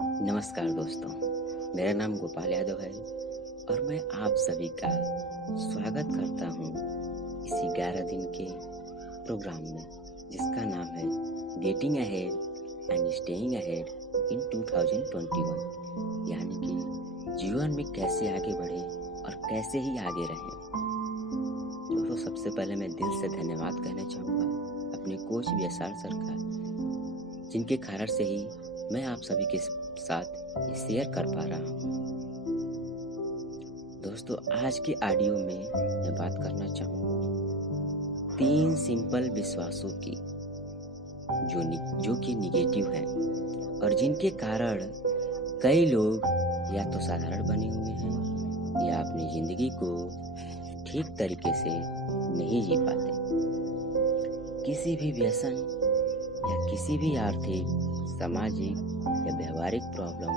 नमस्कार दोस्तों, मेरा नाम गोपाल यादव है और मैं आप सभी का स्वागत करता हूँ इस 11 दिन के प्रोग्राम में जिसका नाम है getting ahead and staying ahead in 2021। यानी कि जीवन में कैसे आगे बढ़े और कैसे ही आगे रहें। दोस्तों, सबसे पहले मैं दिल से धन्यवाद कहना चाहूँगा अपने कोच BSR सर का, जिनके कारण से ही मैं आप सभी के साथ ये शेयर कर पा रहा हूँ। दोस्तों, आज के ऑडियो में मैं बात करना चाहूँगा 3 सिंपल विश्वासों की जो कि निगेटिव हैं और जिनके कारण कई लोग या तो साधारण बने हुए हैं या अपनी जिंदगी को ठीक तरीके से नहीं जी पाते। किसी भी व्यसन या किसी भी आर्थिक, सामाजिक या व्यवहारिक प्रॉब्लम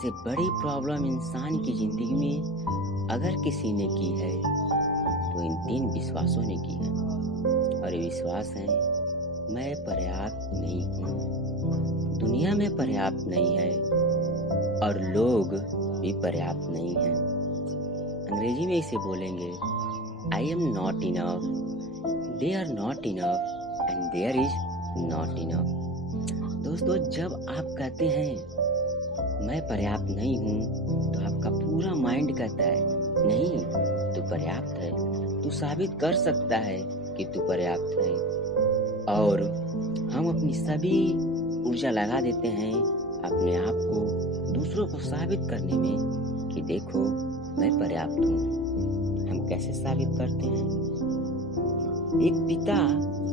से बड़ी प्रॉब्लम इंसान की जिंदगी में अगर किसी ने की है तो इन 3 विश्वासों ने की है। और ये विश्वास है, मैं पर्याप्त नहीं हूँ, दुनिया में पर्याप्त नहीं है और लोग भी पर्याप्त नहीं हैं। अंग्रेजी में इसे बोलेंगे I am not enough, they are not enough and there is not enough. दोस्तों, जब आप कहते हैं मैं पर्याप्त नहीं हूँ तो आपका पूरा माइंड कहता है नहीं, तू पर्याप्त है, तू साबित कर सकता है कि तू पर्याप्त है। और हम अपनी सभी ऊर्जा लगा देते हैं अपने आप को दूसरों को साबित करने में कि देखो मैं पर्याप्त हूँ। हम कैसे साबित करते हैं? एक पिता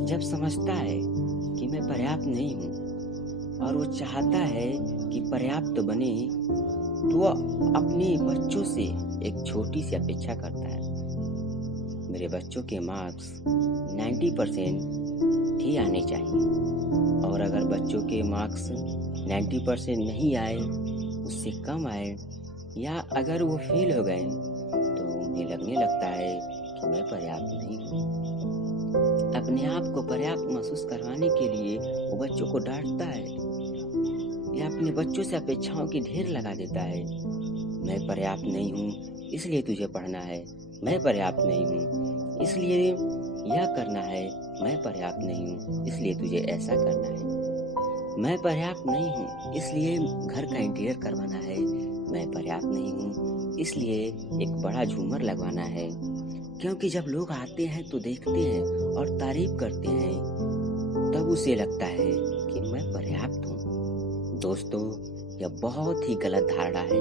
जब समझता है कि मैं पर्याप्त नहीं हूँ और वो चाहता है कि पर्याप्त बने तो वो अपने बच्चों से एक छोटी सी अपेक्षा करता है। मेरे बच्चों के मार्क्स 90% ही आने चाहिए और अगर बच्चों के मार्क्स 90% नहीं आए, उससे कम आए या अगर वो फेल हो गए तो उन्हें लगने लगता है कि मैं पर्याप्त नहीं हूँ। अपने आप को पर्याप्त महसूस करवाने के लिए वो बच्चों को डांटता है या अपने बच्चों से अपेक्षाओं की ढेर लगा देता है। मैं पर्याप्त नहीं हूँ इसलिए तुझे पढ़ना है, मैं पर्याप्त नहीं हूँ इसलिए यह करना है, मैं पर्याप्त नहीं हूँ इसलिए तुझे ऐसा करना है, मैं पर्याप्त नहीं हूँ इसलिए घर का इंटीरियर करवाना है, मैं पर्याप्त नहीं हूँ इसलिए एक बड़ा झूमर लगवाना है। क्योंकि जब लोग आते हैं तो देखते हैं और तारीफ करते हैं, तब उसे लगता है कि मैं पर्याप्त हूँ। दोस्तों, यह बहुत ही गलत धारणा है,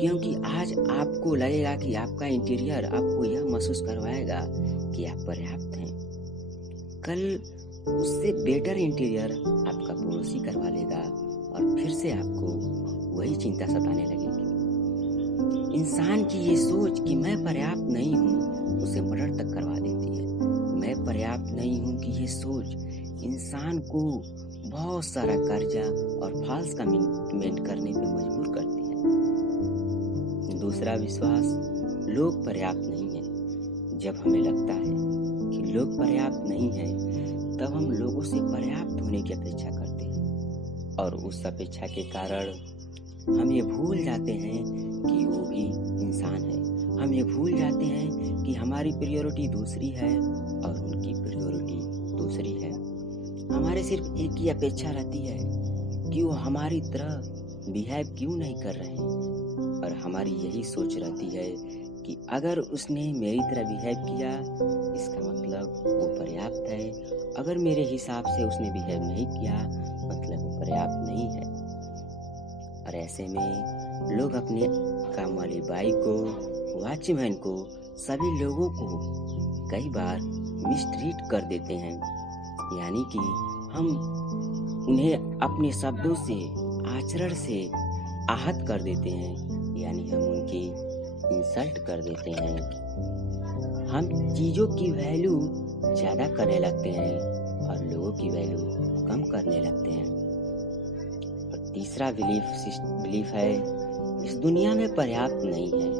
क्योंकि आज आपको लगेगा कि आपका इंटीरियर आपको यह महसूस करवाएगा कि आप पर्याप्त हैं। कल उससे बेटर इंटीरियर आपका पड़ोसी करवा लेगा और फिर से आपको वही चिंता सताने लगेगी। इंसान की ये सोच कि मैं पर्याप्त नहीं हूँ उसे मर्डर तक करवा देती है। मैं पर्याप्त नहीं हूँ कि ये सोच इंसान को बहुत सारा कर्जा और फॉल्स कमिटमेंट करने पे मजबूर करती है। दूसरा विश्वास, लोग पर्याप्त नहीं हैं। जब हमें लगता है कि लोग पर्याप्त नहीं हैं, तब हम लोगों से पर्याप्त होने की अपेक्षा करते हैं और उस अपेक्षा के कारण हम ये भूल जाते हैं कि वो भी इंसान है। हम ये भूल जाते हैं कि हमारी प्रायोरिटी दूसरी है और उनकी प्रायोरिटी दूसरी है। हमारे सिर्फ एक ही अपेक्षा रहती है कि वो हमारी तरह बिहेव क्यों नहीं कर रहे हैं और हमारी यही सोच रहती है कि अगर उसने मेरी तरह बिहेव किया इसका मतलब वो पर्याप्त है, अगर मेरे हिसाब से उसने बिहेव नहीं किया मतलब वो पर्याप्त नहीं है। और ऐसे में लोग अपने काम वाली बाई को, वॉचमैन को, सभी लोगों को कई बार मिसट्रीट कर देते हैं। यानी कि हम उन्हें अपने शब्दों से, आचरण से आहत कर देते हैं, यानी हम उनकी इंसल्ट कर देते हैं। हम चीज़ों की वैल्यू ज़्यादा करने लगते हैं और लोगों की वैल्यू कम करने लगते हैं। और तीसरा बिलीफ है इस दुनिया में पर्याप्त नहीं है।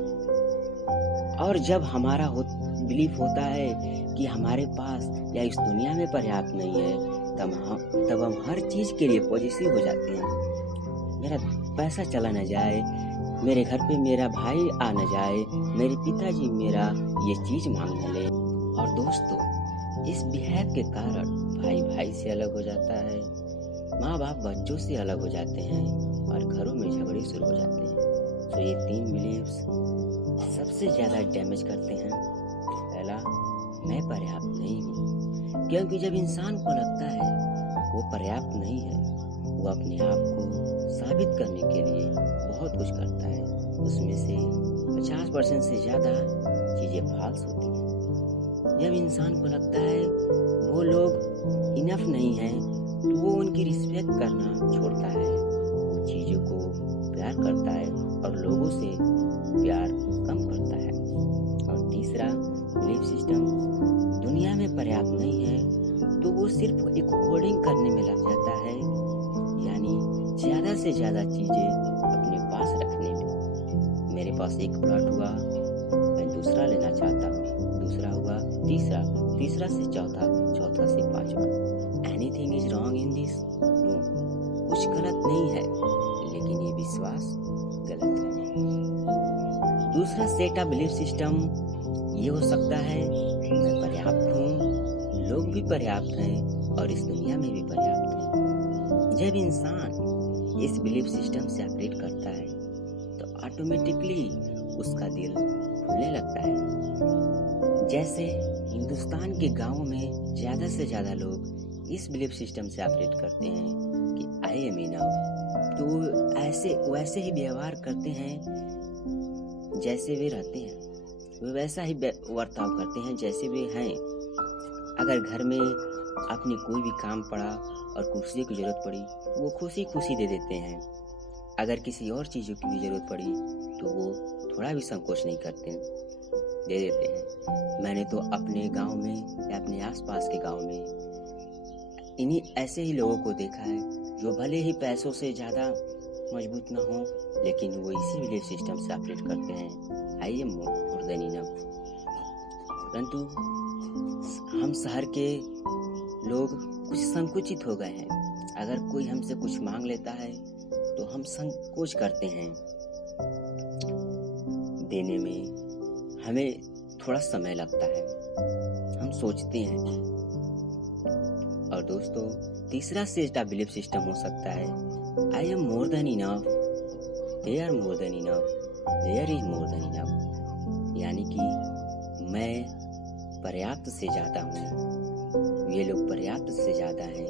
और जब हमारा बिलीफ होता है कि हमारे पास या इस दुनिया में पर्याप्त नहीं है, तब हम हर चीज़ के लिए पॉजिटिव हो जाते हैं। मेरा पैसा चला न जाए, मेरे घर पे मेरा भाई आ न जाए, मेरे पिताजी मेरा ये चीज मांग न ले। और दोस्तों, इस बिहेव के कारण भाई भाई से अलग हो जाता है, माँ बाप बच्चों से अलग हो जाते हैं और घरों में झगड़े शुरू हो जाते हैं। तो ये 3 बिलीव्स सबसे ज्यादा डैमेज करते हैं। पहला, मैं पर्याप्त नहीं हूँ, क्योंकि जब इंसान को लगता है वो पर्याप्त नहीं है, वो अपने आप को साबित करने के लिए बहुत कुछ करता है। उसमें से 50% से ज्यादा चीजें फाल्स होती हैं। जब इंसान को लगता है वो लोग इनफ नहीं हैं, तो वो उनकी रिस्पेक्ट करना छोड़ता है, वो चीजों को प्यार करता है और लोगों से प्यार कम करता है। और तीसरा बिलीफ सिस्टम, दुनिया में पर्याप्त नहीं है तो वो सिर्फ एक होर्डिंग करने में लग जाता है, यानी ज्यादा से ज्यादा चीजें अपने पास रखने में। मेरे पास एक प्लॉट हुआ, मैं दूसरा लेना चाहता हूँ, दूसरा हुआ तीसरा, तीसरा से चौथा, चौथा से पांचवा। Anything is wrong in this? No, कुछ गलत नहीं है, लेकिन ये विश्वास गलत है। दूसरा सेट ऑफ बिलीफ सिस्टम ये हो सकता है, मैं पर्याप्त हूँ, लोग भी पर्याप्त हैं और इस दुनिया में भी पर्याप्त हैं। जब इंसान इस बिलीफ सिस्टम से ऑपरेट करता है तो ऑटोमेटिकली उसका दिल खुलने लगता है। जैसे हिंदुस्तान के गांवों में ज्यादा से ज्यादा लोग इस बिलीफ सिस्टम से ऑपरेट करते हैं कि आई एम इनफ, तो ऐसे वैसे ही व्यवहार करते हैं जैसे वे रहते हैं, वे वैसा ही बर्ताव करते हैं जैसे वे हैं। अगर घर में अपनी कोई भी काम पड़ा और कुर्सी की जरूरत पड़ी तो वो खुशी खुशी दे देते हैं। अगर किसी और चीजों की भी जरूरत पड़ी तो वो थोड़ा भी संकोच नहीं करते, दे देते हैं। मैंने तो अपने गांव में या अपने आसपास के गांव में इन्हीं ऐसे ही लोगों को देखा है जो भले ही पैसों से ज्यादा मजबूत ना हो, लेकिन वो इसी बिलीफ सिस्टम से ऑपरेट करते हैं, आई एम मोर देन इनफ। परंतु हम शहर के लोग कुछ संकुचित हो गए हैं। अगर कोई हमसे कुछ मांग लेता है तो हम संकोच करते हैं देने में, हमें थोड़ा समय लगता है, हम सोचते हैं। और दोस्तों, तीसरा सेट ऑफ बिलीफ सिस्टम हो सकता है, I am more than enough, they are more than enough, there is more than enough. यानी कि मैं पर्याप्त से ज्यादा हूँ, ये लोग पर्याप्त से ज्यादा हैं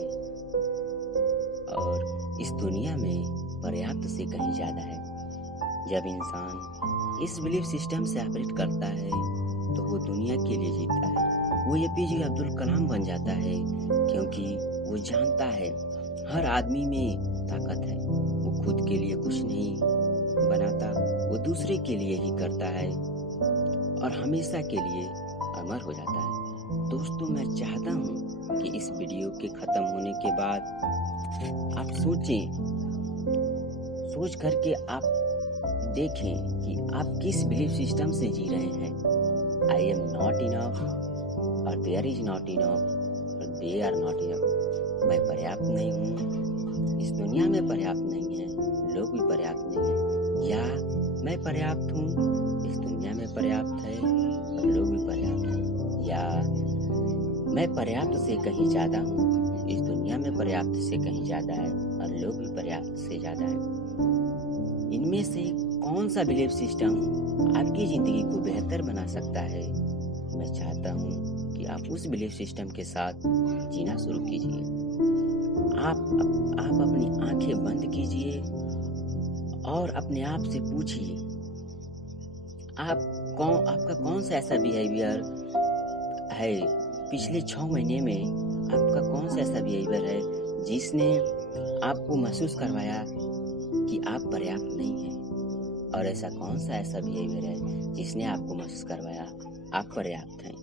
और इस दुनिया में पर्याप्त से कहीं ज्यादा है। जब इंसान इस बिलीफ सिस्टम से ऑपरेट करता है तो वो दुनिया के लिए जीता है, वो एपीजे अब्दुल कलाम बन जाता है, क्योंकि वो जानता है हर आदमी में ताकत है। वो खुद के लिए कुछ नहीं बनाता, वो दूसरे के लिए ही करता है और हमेशा के लिए अमर हो जाता है। दोस्तों, मैं चाहता हूँ कि इस वीडियो के खत्म होने के बाद आप सोच करके आप देखें कि आप किस बिलीफ सिस्टम से जी रहे हैं। आई एम नॉट इनफ और देयर इज नॉट इनफ और दे आर नॉट इनफ। मैं पर्याप्त नहीं हूँ, इस दुनिया में पर्याप्त नहीं है, लोग भी पर्याप्त नहीं है। या मैं पर्याप्त हूँ, इस दुनिया में पर्याप्त है और लोग भी पर्याप्त हैं। या मैं पर्याप्त से कहीं ज्यादा हूँ, इस दुनिया में पर्याप्त से कहीं ज्यादा है और लोग भी पर्याप्त से ज्यादा है। इनमें से कौन सा बिलीफ सिस्टम आपकी जिंदगी को बेहतर बना सकता है? मैं चाहता हूँ कि आप उस बिलीफ सिस्टम के साथ जीना शुरू कीजिए। आप अपनी आंखें बंद कीजिए और अपने आप से पूछिए, आपका कौन सा ऐसा बिहेवियर है पिछले 6 महीने में, आपका कौन सा ऐसा बिहेवियर है जिसने आपको महसूस करवाया कि आप पर्याप्त नहीं हैं, और ऐसा कौन सा ऐसा बिहेवियर है जिसने आपको महसूस करवाया आप पर्याप्त हैं।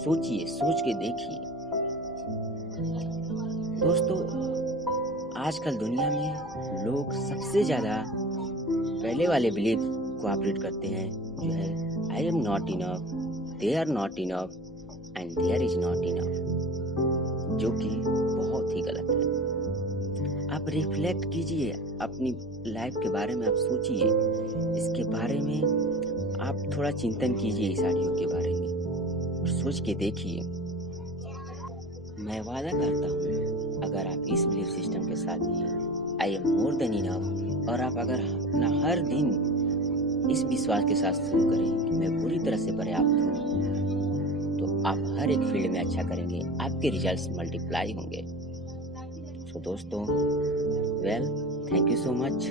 सोचिए, सोच के देखिए। दोस्तों, आजकल दुनिया में लोग सबसे ज्यादा पहले वाले बिलीफ को ऑपरेट करते हैं, जो है I am not enough, they are not enough and there is not enough, जो कि बहुत ही गलत है। आप रिफ्लेक्ट कीजिए, अपनी लाइफ के बारे में आप सोचिए, इसके बारे में आप थोड़ा चिंतन कीजिए इस ऑडियो के बारे में और सोच के देखिए। मैं वादा करता हूँ अगर आप इस बिलीफ सिस्टम के साथ जिए, आई एम मोर देन इनफ, और आप अगर अपना हर दिन इस विश्वास के साथ शुरू करें कि मैं पूरी तरह से पर्याप्त हूँ, तो आप हर एक फील्ड में अच्छा करेंगे, आपके रिजल्ट्स मल्टीप्लाई होंगे। सो दोस्तों, well, thank you so much.